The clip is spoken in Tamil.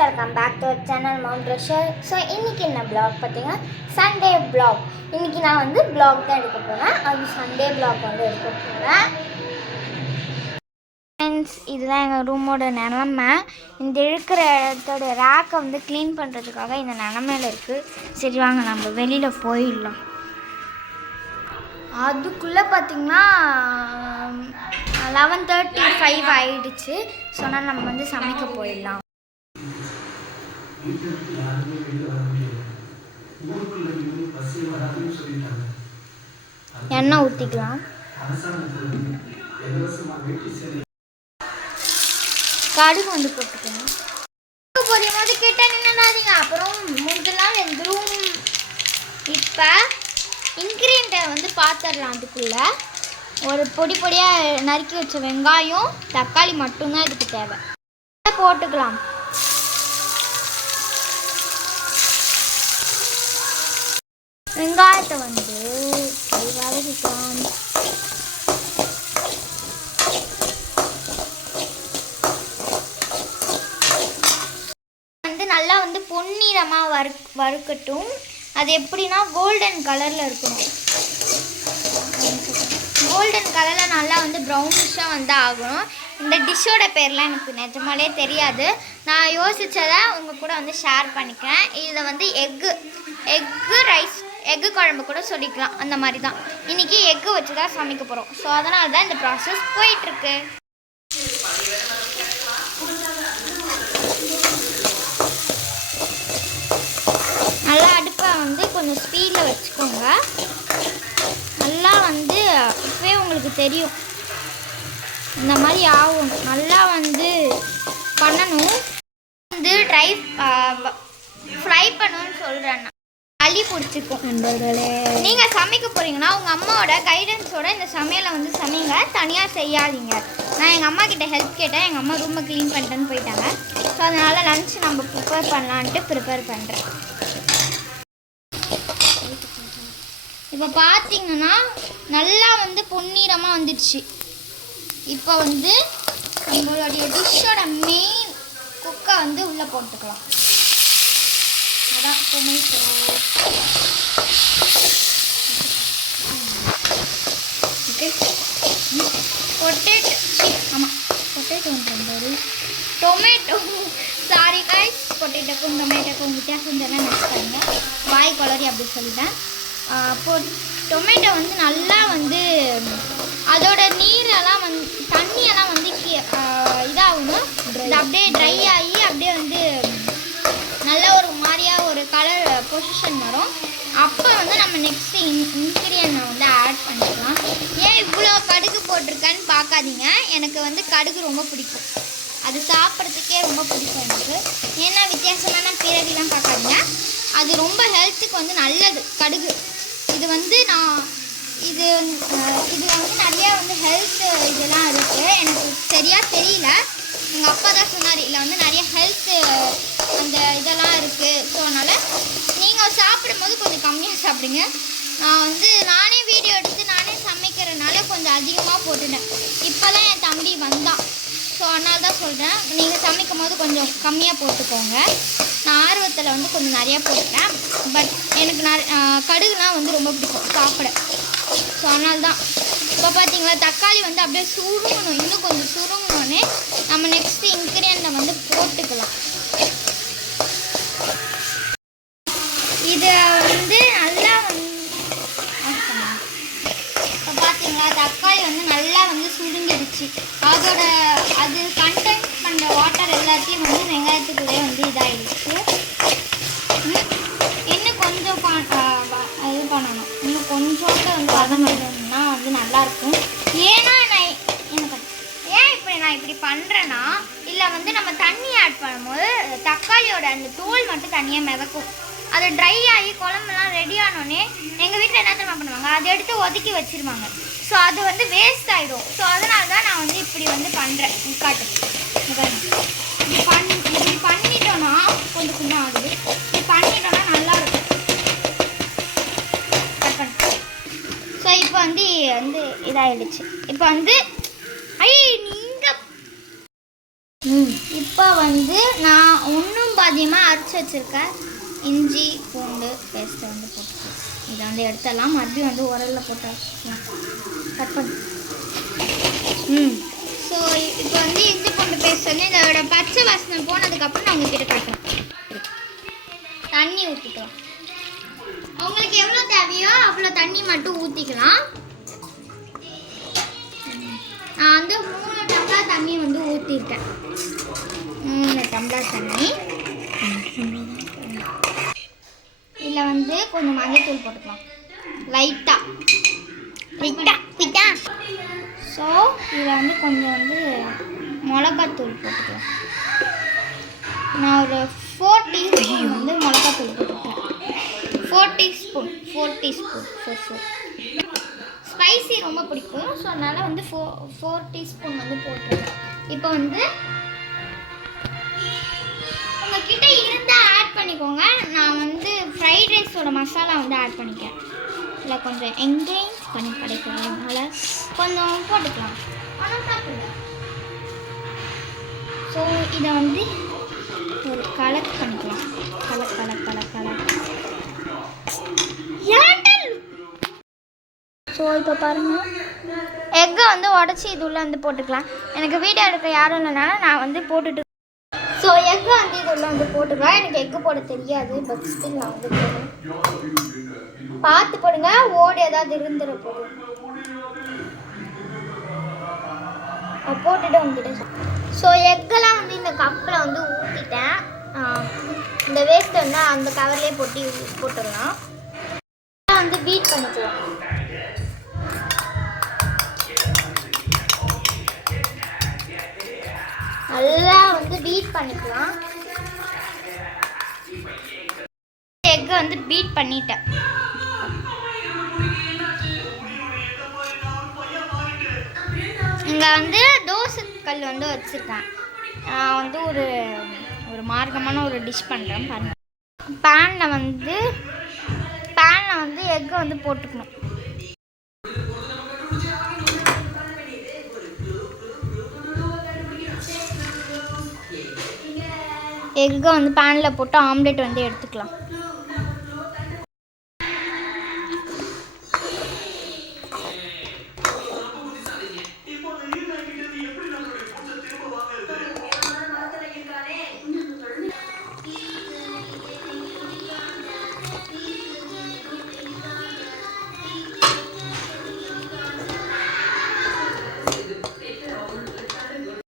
Welcome back to channel mount treasure. So இன்றைக்கி என்ன ப்ளாக் பார்த்தீங்கன்னா சண்டே ப்ளாக். இன்றைக்கி நான் வந்து ப்ளாக் தான் எடுக்க போகிறேன். அது சண்டே ப்ளாக் வந்து எடுக்க போகிறேன். ஃப்ரெண்ட்ஸ், இதுதான் எங்கள் ரூமோட நிலமை. இந்த இருக்கிற இடத்தோட ரேக்கை வந்து க்ளீன் பண்ணுறதுக்காக இந்த நிலமையில் இருக்குது. சரி வாங்க நம்ம வெளியில் போயிடலாம். அதுக்குள்ளே பார்த்திங்கன்னா 11:35 ஆகிடுச்சு. சொன்னால் நம்ம வந்து சமைக்க போயிடலாம். எண்ணெய் ஊற்றிக்கலாம். கடுகு வந்து போட்டுக்கணும். பொரிய போது கேட்டால் நின்னாதீங்க, அப்புறம் முடிஞ்சலாம் வெந்துடும். இப்போ இன்க்ரீடியண்ட்டை வந்து பார்த்துடலாம். அதுக்குள்ளே ஒரு பொடி பொடியாக நறுக்கி வச்ச வெங்காயம், தக்காளி மட்டும்தான் இதுக்கு தேவை. போட்டுக்கலாம். வெங்காயத்தை வந்து வதக்கிக்கலாம். வந்து நல்லா வந்து பொன்னிறமாக வறுக்கட்டும். அது எப்படின்னா கோல்டன் கலரில் இருக்கணும். கோல்டன் கலரில் நல்லா வந்து ப்ரௌனிஷாக வந்து ஆகணும். இந்த டிஷ்ஷோட பேர்லாம் எனக்கு நிஜமாலே தெரியாது. நான் யோசித்ததை உங்கள் கூட வந்து ஷேர் பண்ணிக்கிறேன். இதில் வந்து எக்கு ரைஸ், எக்கு குழம்பு கூட சொல்லிக்கலாம். அந்த மாதிரி தான் இன்றைக்கி எக்கு வச்சு தான் சமைக்க போகிறோம். ஸோ அதனால தான் இந்த ப்ராசஸ் போயிட்டுருக்கு. நல்லா அடுப்பை வந்து கொஞ்சம் ஸ்பீடில் வச்சுக்கோங்க. நல்லா வந்து இப்போயே உங்களுக்கு தெரியும் இந்த மாதிரி ஆகும். நல்லா வந்து பண்ணணும். வந்து ஃப்ரை பண்ணணும்னு சொல்கிறேன். அள்ளி பிடிச்சிக்கும். நண்பர்களே, நீங்கள் சமைக்க போகிறீங்கன்னா உங்கள் அம்மாவோட கைடன்ஸோட இந்த சமையலை வந்து சமைங்க, தனியாக செய்யாதீங்க. நான் எங்கள் அம்மா கிட்ட ஹெல்ப் கேட்டேன். எங்கள் அம்மா ரூமை க்ளீன் பண்ணிட்டேன்னு போயிட்டாங்க. ஸோ அதனால் லன்ச் நம்ம ப்ரிப்பேர் பண்ணலான்ட்டு ப்ரிப்பேர் பண்ணுறேன். இப்போ பார்த்தீங்கன்னா நல்லா வந்து பொன்னிறமாக வந்துடுச்சு. இப்போ வந்து நம்மளுடைய டிஷ்ஷோட மெயின் குக்கை வந்து உள்ளே போட்டுக்கலாம். அதான் டொமேட்டோ. Okay, potato. ஆமாம், பொட்டேட்டோன்றது டொமேட்டோ. சாரி காய்ஸ், பொட்டேட்டோக்கும் டொமேட்டோக்கும் வித்தியாசம் தெரியல, மிக்ஸ் பண்ணுங்க. வாய் குளறி அப்படி சொல்லிட்டேன். டொமேட்டோ வந்து நல்லா வந்து அதோட நீரெல்லாம் வந்து தண்ணியெல்லாம் வந்து இதாகணும். அப்படியே ட்ரை ஆகி அப்படியே வந்து நல்ல ஒரு மாதிரியாக ஒரு கலர் பொசிஷன் வரும். அப்போ வந்து நம்ம நெக்ஸ்ட்டு இன்க்ரீடியன்ட் வந்து ஆட் பண்ணிக்கலாம். ஏன் இவ்வளோ கடுகு போட்டிருக்கேன்னு பார்க்காதீங்க. எனக்கு வந்து கடுகு ரொம்ப பிடிக்கும். அது சாப்பிட்றதுக்கே ரொம்ப பிடிக்கும் எனக்கு. ஏன்னா வித்தியாசமான பிறவிலாம் பார்க்காதீங்க. அது ரொம்ப ஹெல்த்துக்கு வந்து நல்லது கடுகு. இது வந்து இது வந்து நிறையா வந்து ஹெல்த் இதெல்லாம் இருக்குது. எனக்கு சரியாக தெரியல. எங்கள் அப்பா தான் சொன்னார், இல்லை வந்து நிறைய ஹெல்த்து அந்த இதெல்லாம் இருக்குது. ஸோ அதனால் நீங்கள் சாப்பிடும்போது கொஞ்சம் கம்மியாக சாப்பிடுங்க. நான் வந்து நானே வீடியோ எடுத்து நானே சமைக்கிறதுனால கொஞ்சம் அதிகமாக போட்டுட்டேன். இப்போ தான் என் தம்பி வந்தான். ஸோ அதனால தான் சொல்கிறேன், நீங்கள் சமைக்கும் போது கொஞ்சம் கம்மியாக போட்டுக்கோங்க. நான் ஆர்வத்தில் வந்து கொஞ்சம் நிறையா போட்டுட்டேன். பட் எனக்கு கடுகுலாம் வந்து ரொம்ப பிடிக்கும் சாப்பிட. ஸோ அதனால தான். இப்போ பார்த்தீங்களா, தக்காளி வந்து அப்படியே சுருங்கணும். இன்னும் கொஞ்சம் சுருங்கினோடனே நம்ம நெக்ஸ்ட்டு இன்க்ரீடியண்ட்டை வந்து போட்டுக்கலாம். இதை வந்து நல்லா வந்து இப்போ பார்த்தீங்களா, தக்காளி வந்து நல்லா வந்து சுருங்கிடுச்சு. அது கண்டென்ட் பண்ணுற வாட்டர் எல்லாத்தையும் வந்து வெங்காயத்துக்குள்ளே வந்து இதாகிடுச்சு. இன்னும் கொஞ்சம் இது பண்ணணும். இன்னும் கொஞ்சோண்டு வந்து பதமிடணும்னா வந்து நல்லாயிருக்கும். ஏன்னா நான் இப்படி பண்ணுறேன்னா, இல்லை வந்து நம்ம தண்ணி ஆட் பண்ணும்போது தக்காளியோட அந்த தோல் மட்டும் தனியாக மிதக்கும். அது ட்ரை ஆகி குழம்புலாம் ரெடி ஆனோடனே எங்கள் வீட்டில் என்ன தெரியுமா பண்ணுவாங்க, அதை எடுத்து ஒதுக்கி வச்சுருவாங்க. ஸோ அது வந்து வேஸ்ட் ஆகிடும். ஸோ அதனால தான் நான் வந்து இப்படி வந்து பண்ணுறேன். காட்டு இப்படி பண்ணிட்டோன்னா கொஞ்சம் குண்ணா ஆகுது. இப்படி பண்ணிட்டோன்னா நல்லாயிருக்கும். கட் பண்ண. ஸோ இப்போ வந்து இதாகிடுச்சு. இப்போ வந்து இப்போ வந்து நான் ஒன்றும் பாதியமாக அரைச்சி வச்சுருக்க இஞ்சி பூண்டு பேஸ்ட்டை வந்து போட்டுக்கலாம். இதை வந்து எடுத்துடலாம். மறுபடியும் வந்து உரலில் போட்டு கட் பண்ணி ஸோ இப்போ வந்து இஞ்சி பூண்டு பேஸ்ட் வந்து இதோட பச்சை வாசனை போனதுக்கப்புறம் நான் உங்ககிட்ட காட்டுறேன். தண்ணி ஊற்றிக்கலாம். உங்களுக்கு எவ்வளோ தேவையோ அவ்வளோ தண்ணி மட்டும் ஊற்றிக்கலாம். நான் வந்து 3 டம்ளர் தண்ணி வந்து ஊற்றிருக்கேன். 3 டம்ளர் தண்ணி. இதில் வந்து கொஞ்சம் மஞ்சள்தூள் போட்டுக்கலாம் லைட்டாக. ஸோ இதில் வந்து கொஞ்சம் வந்து மிளகாத்தூள் போட்டுக்கலாம். நான் ஒரு 4 டீஸ்பூன் வந்து மிளகாத்தூள் போட்டுக்கிறேன். 4 டீஸ்பூன். ஸ்பைசி ரொம்ப பிடிக்கும். ஸோ அதனால் வந்து 4 டீஸ்பூன் வந்து போட்டுருக்கேன். இப்போ வந்து உங்ககிட்ட இருந்தால் ஆட் பண்ணிக்கோங்க. நான் வந்து ஃப்ரைட் ரைஸோட மசாலா வந்து ஆட் பண்ணிக்கிறேன். இல்லை கொஞ்சம் என்கரேஜ் பண்ணி கிடைக்கிறதுனால கொஞ்சம் போட்டுக்கலாம். ஆனால் சாப்பிடுங்க. ஸோ இதை வந்து ஒரு கலர் பண்ணிக்கலாம். கலர் ஸோ இப்போ பாருங்கள், எக்கை வந்து உடச்சி இது உள்ளே வந்து போட்டுக்கலாம். எனக்கு வீடியோ எடுக்க யாரும் இல்லைனால நான் வந்து போட்டுட்டு ஸோ எக்கை வந்து இது உள்ளே வந்து போட்டுக்கலாம். எனக்கு எக்கு போட தெரியாது, பட் ஸ்டில் நான் வந்து போடுறேன். பார்த்து போடுங்க, ஓடு ஏதாவது இருந்துட போதும். போட்டுட்டு வந்துட்டு ஸோ எக்கெல்லாம் வந்து இந்த கப்பில் வந்து ஊற்றிட்டேன். இந்த வேஸ்ட்டை வந்து அந்த கவர்லேயே போட்டுடலாம். வந்து பீட் பண்ணிக்கலாம். நல்லா வந்து பீட் பண்ணிக்கலாம். எக்கை வந்து பீட் பண்ணிட்டேன். இங்கே வந்து தோசை கல் வந்து வச்சுருக்கேன். நான் வந்து ஒரு மார்க்கமான ஒரு டிஷ் பண்ணுறேன் பாருங்கள். பேனில் வந்து எக்கை வந்து போட்டுக்கணும். எக்கை வந்து பேனில் போட்டு ஆம்லெட் வந்து எடுத்துக்கலாம்.